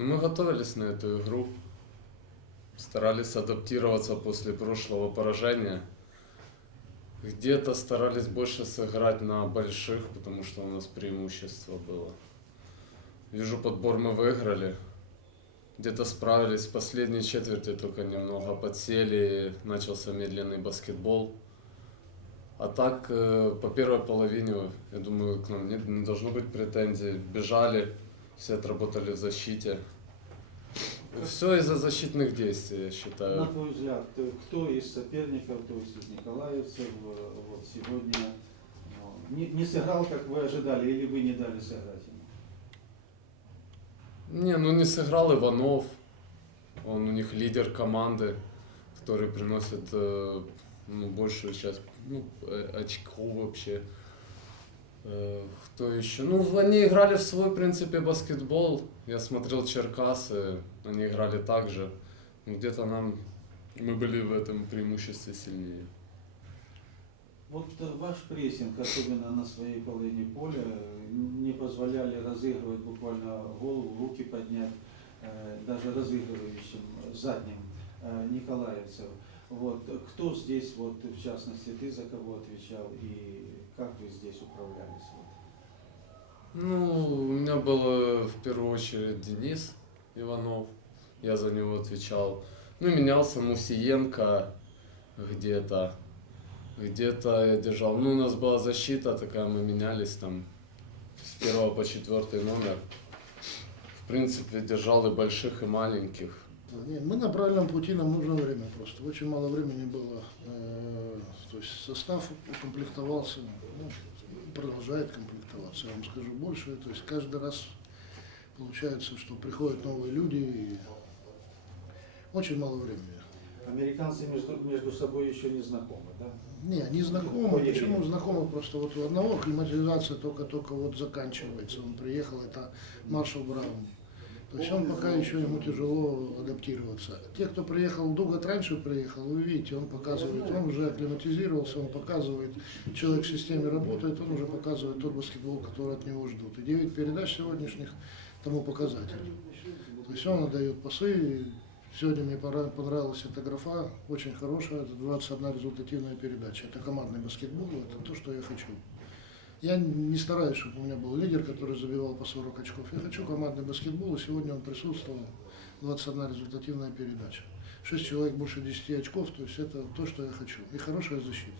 Ну, мы готовились на эту игру. Старались адаптироваться после прошлого поражения. Где-то старались больше сыграть на больших, потому что у нас преимущество было. Вижу, подбор мы выиграли. Где-то справились в последней четверти, только немного подсели, начался медленный баскетбол. А так, э, по первой половине, я думаю, к нам не, не должно быть претензий. Бежали, все отработали в защите. Все из-за защитных действий, я считаю. На твой взгляд, э, кто из соперников, то есть из николаевцев, э, вот сегодня ну, не, не сыграл, как вы ожидали, или вы не дали сыграть ему? Не, ну не сыграл Иванов. Он у них лидер команды, который приносит э, ну, большую часть ну, э, очков вообще. Э, кто еще? Ну, они играли в свой, в принципе, баскетбол. Я смотрел Черкасы, они играли так же. Ну, Где-то нам мы были в этом преимуществе сильнее. Вот э, ваш прессинг, особенно на своей половине поля, э, не позволяли разыгрывать буквально голову, руки поднять, э, даже разыгрывающим задним э, николаевцев. Вот. Кто здесь, вот, в частности, ты за кого отвечал и как вы здесь управлялись? Вот? Ну, у меня был в первую очередь Денис Иванов, я за него отвечал. Ну, менялся Мусиенко где-то, где-то я держал. Ну, у нас была защита такая, мы менялись там с первого по четвертый номер. В принципе, держал и больших, и маленьких. Нет, мы на правильном пути, нам нужно время просто. Очень мало времени было. Э, То есть состав укомплектовался, ну, продолжает комплектоваться, я вам скажу больше. То есть каждый раз получается, что приходят новые люди и очень мало времени. Американцы между, между собой еще не знакомы, да? Не, они знакомы. Почему знакомы? Просто вот у одного климатизация только-только вот заканчивается. Он приехал, это Маршал Браун. То есть он пока еще ему тяжело адаптироваться. Те, кто приехал, год раньше приехал, вы видите, он показывает, он уже акклиматизировался, он показывает, человек в системе работает, он уже показывает тот баскетбол, который от него ждут. И 9 передач сегодняшних тому показатель. То есть он отдает пасы. Сегодня мне понравилась эта графа, очень хорошая, это 21 результативная передача. Это командный баскетбол, это то, что я хочу. Я не стараюсь, чтобы у меня был лидер, который забивал по 40 очков. Я хочу командный баскетбол, и сегодня он присутствовал. 21 результативная передача. 6 человек больше 10 очков, то есть это то, что я хочу. И хорошая защита.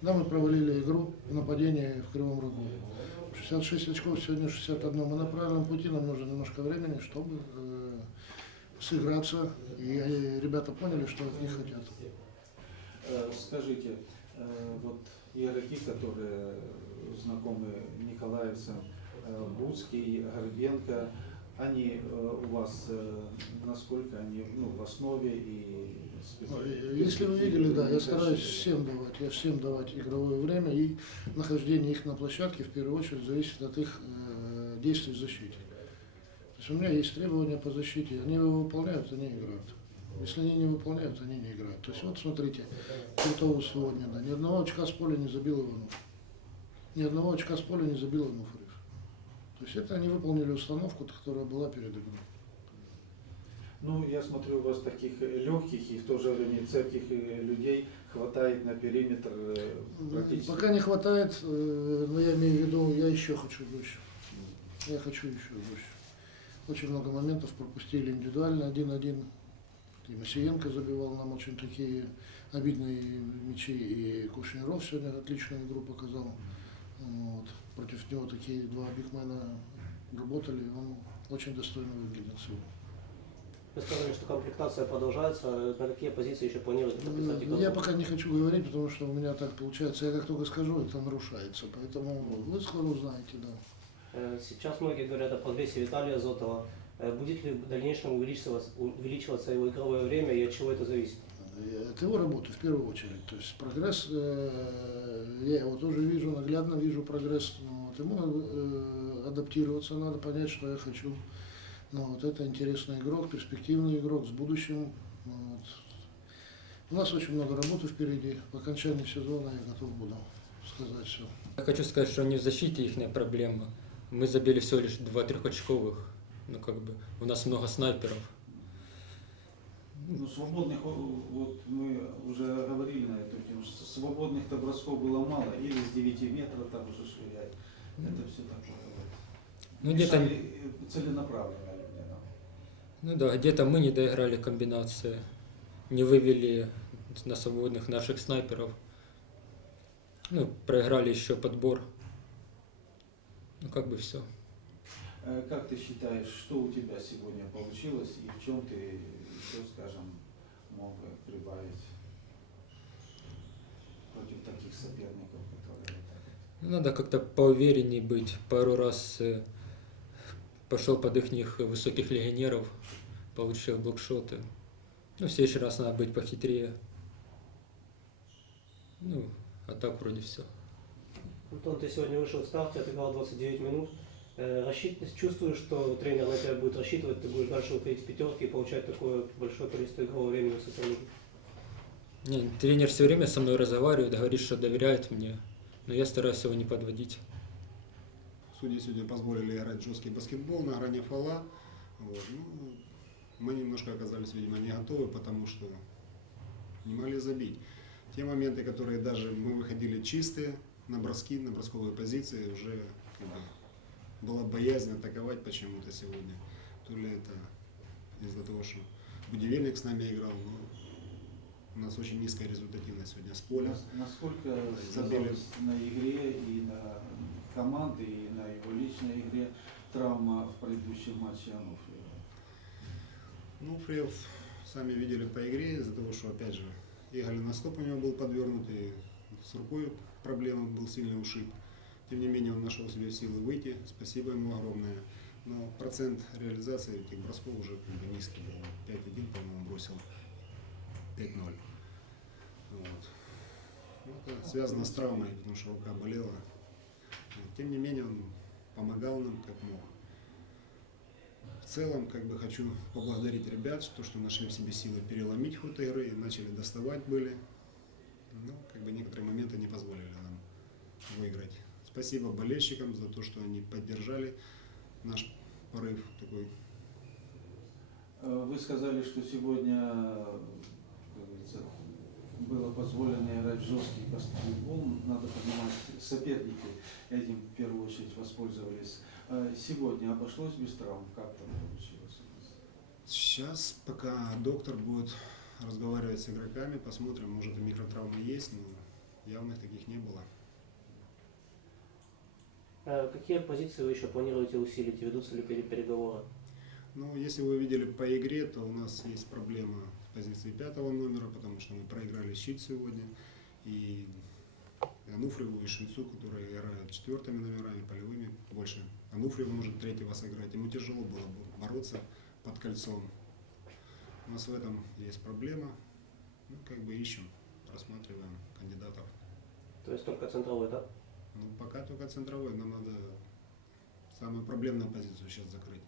Да, мы провалили игру в нападении в Кривом Рогу. 66 очков, сегодня 61. Мы на правильном пути, нам нужно немножко времени, чтобы э, сыграться. И э, ребята поняли, что от них хотят. Э, Скажите, э, вот игроки, которые знакомы николаевцам, э, Буцкий, Горбенко, они э, у вас, э, насколько они ну, в основе и Ну, Если вы видели, да, я стараюсь всем давать, я всем давать игровое время и нахождение их на площадке в первую очередь зависит от их э, действий в защите. То есть у меня есть требования по защите, они его выполняют, они играют. Если они не выполняют, они не играют. То есть вот смотрите, Крутоу сегодня, да, ни одного очка с поля не забил Иванов. Ни одного очка с поля не забил Ануфриев. То есть это они выполнили установку, которая была перед игрой. Ну, я смотрю, у вас таких легких и в то же время цепких э, людей хватает на периметр э, практически. Пока не хватает, э, но я имею в виду, я еще хочу больше. Я хочу еще больше. Очень много моментов пропустили индивидуально, один-один. И Масиенко забивал нам очень такие обидные мячи, и Кушниров сегодня отличную игру показал. Вот. Против него такие два бигмена работали, он очень достойно выглядел сегодня. Вы сказали, что комплектация продолжается. На какие позиции еще планируете подписать Ну, Я пока не хочу говорить, потому что у меня так получается. Я как только скажу, это нарушается. Поэтому вы скоро узнаете, да. Э, Сейчас многие говорят о прогрессе Виталия Зотова. Э, Будет ли в дальнейшем увеличиваться, увеличиваться его игровое время и от чего это зависит? От его работы в первую очередь. То есть прогресс, э, я его тоже вижу, наглядно вижу прогресс. Ну, Вот, ему э, адаптироваться, надо понять, что я хочу. Ну, вот это интересный игрок, перспективный игрок с будущим. Ну, вот. У нас очень много работы впереди. По окончании сезона я готов буду сказать все. Я хочу сказать, что не в защите их проблема. Мы забили всего лишь два трехочковых. Ну, как бы, у нас много снайперов. Ну, свободных, вот мы уже говорили на эту тему, что свободных-то бросков было мало, или с 9 метров там уже швыряют. Это все такое. вот. Ну, где-то, целенаправленно ну да, где-то мы не доиграли комбинации, не вывели на свободных наших снайперов. Ну, проиграли еще подбор. Ну, как бы все. Э, Как ты считаешь, что у тебя сегодня получилось и в чем ты еще, скажем, мог бы прибавить против таких соперников, которые вот вот? Надо как-то поуверенней быть. Пару раз э, пошел под их высоких легионеров, получил блокшоты. Ну, в следующий раз надо быть похитрее. Ну, а так вроде все. Антон, ты сегодня вышел в старте, отыграл 29 минут. Э, рассчит- Чувствуешь, что тренер на тебя будет рассчитывать, ты будешь дальше выходить в пятерки и получать такое большое количество игрового времени в Суперлиге? Не, тренер все время со мной разговаривает, говорит, что доверяет мне. Но я стараюсь его не подводить. Судьи сегодня позволили играть жесткий баскетбол на грани фола. Вот. Ну, мы немножко оказались, видимо, не готовы, потому что не могли забить. Те моменты, которые даже мы выходили чистые на броски, на бросковые позиции, уже как бы, была боязнь атаковать почему-то сегодня. То ли это из-за того, что Будивельник с нами играл, но у нас очень низкая результативность сегодня с поля. Нас- Насколько Забили. на игре и на команды, и на его личной игре травма в предыдущем матче Ануфриева? Ну, Фреев сами видели по игре, из-за того, что, опять же, и голеностоп у него был подвернут, и с рукой проблема, был сильный ушиб. Тем не менее, он нашел себе силы выйти, спасибо ему огромное. Но процент реализации этих бросков уже как бы низкий был. 5-1, по-моему, бросил 5-0. Вот. Ну, это связано с травмой, потому что рука болела. Тем не менее, он помогал нам как мог. В целом, как бы хочу поблагодарить ребят, то, что нашли в себе силы переломить ход игры, начали доставать были. Ну, как бы некоторые моменты не позволили нам выиграть. Спасибо болельщикам за то, что они поддержали наш порыв такой. Э, Вы сказали, что сегодня, как говорится, было позволено играть в жесткий баскетбол. Надо понимать, соперники этим в первую очередь воспользовались. Э, Сегодня обошлось без травм? Как там получилось? Сейчас, пока доктор будет разговаривать с игроками, посмотрим, может и микротравмы есть, но явных таких не было. Э, Какие позиции вы еще планируете усилить? Ведутся ли пере- переговоры? Ну, если вы видели по игре, то у нас есть проблема с позиции пятого номера, потому что мы проиграли щит сегодня. И Ануфриеву и Швецу, которые играют четвертыми номерами, полевыми, больше. Ануфриев может третьего сыграть. Ему тяжело было бы бороться под кольцом. У нас в этом есть проблема. Ну, как бы ищем, рассматриваем кандидатов. То есть только центровой, да? Ну, пока только центровой. Нам надо самую проблемную позицию сейчас закрыть.